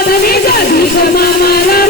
माधवी जादू मामाला रो